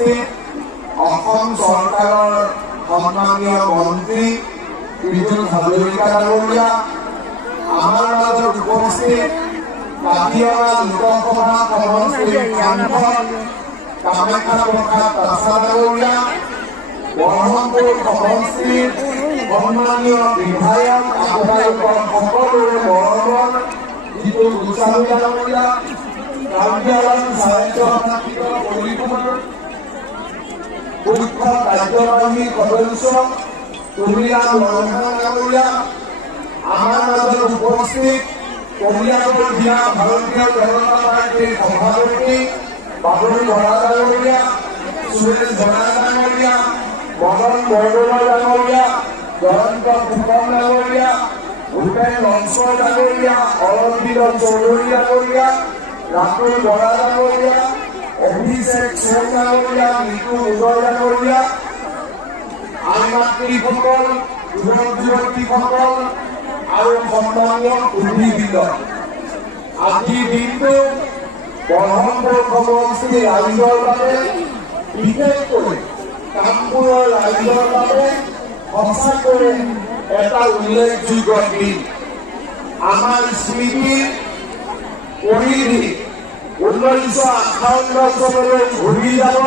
উপস্থিত অসম চৰকাৰৰ সন্মানীয় মন্ত্ৰী বিজয় হাজৰিকা ডাঙৰীয়া, আমাৰ মাজত উপস্থিত কাজিৰঙা লোকসভা সমষ্টিৰ সাংসদ কামাখ্যা প্ৰসাদ দাসা ডাঙৰীয়া, বৰহমপুৰ সমষ্টিৰ সন্মানীয় বিধায়ক আপোনালোকৰ সকলোৰে মৰমৰ জিতু গোস্বামী ডাঙৰীয়া, কাৰ্যালয় সাহিত্য পৰিষদৰ মুখ্য কাৰ্যবাহী সদস্য তুলিয়া মৰহা ডাঙৰীয়া, আমাৰ মাজত উপস্থিত কলিয়াবৰ জিলা ভাৰতীয় জনতা পাৰ্টিৰ সভাপতি বাবুল বৰা ডাঙৰীয়া, সুৰেশ বৰা ডাঙৰীয়া, মদন বৰদলৈ ডাঙৰীয়া, জয়ন্ত ফুকন ডাঙৰীয়া, ভূপেন লংচৰ ডাঙৰীয়া, অৰবিন্দ চৌধুৰী ডাঙৰীয়া, ৰাতুল বৰা ডাঙৰীয়া, অভিষেক সেন ডাঙৰীয়া, নিতু উদয় ডাঙৰীয়া, আই মাতৃসকল, যুৱক যুৱতীসকল আৰু সন্মানীয় অতিথিবৃন্দ, আজিৰ দিনটো বৰহমপুৰ সমষ্টিৰ ৰাইজৰ বাবে, বিশেষকৈ কামপুৰৰ ৰাইজৰ বাবে সঁচাকৈ এটা উল্লেখযোগ্য দিন। আমাৰ স্মৃতিৰ পৰিধি 1958 চনলৈ ঘূৰি যাব।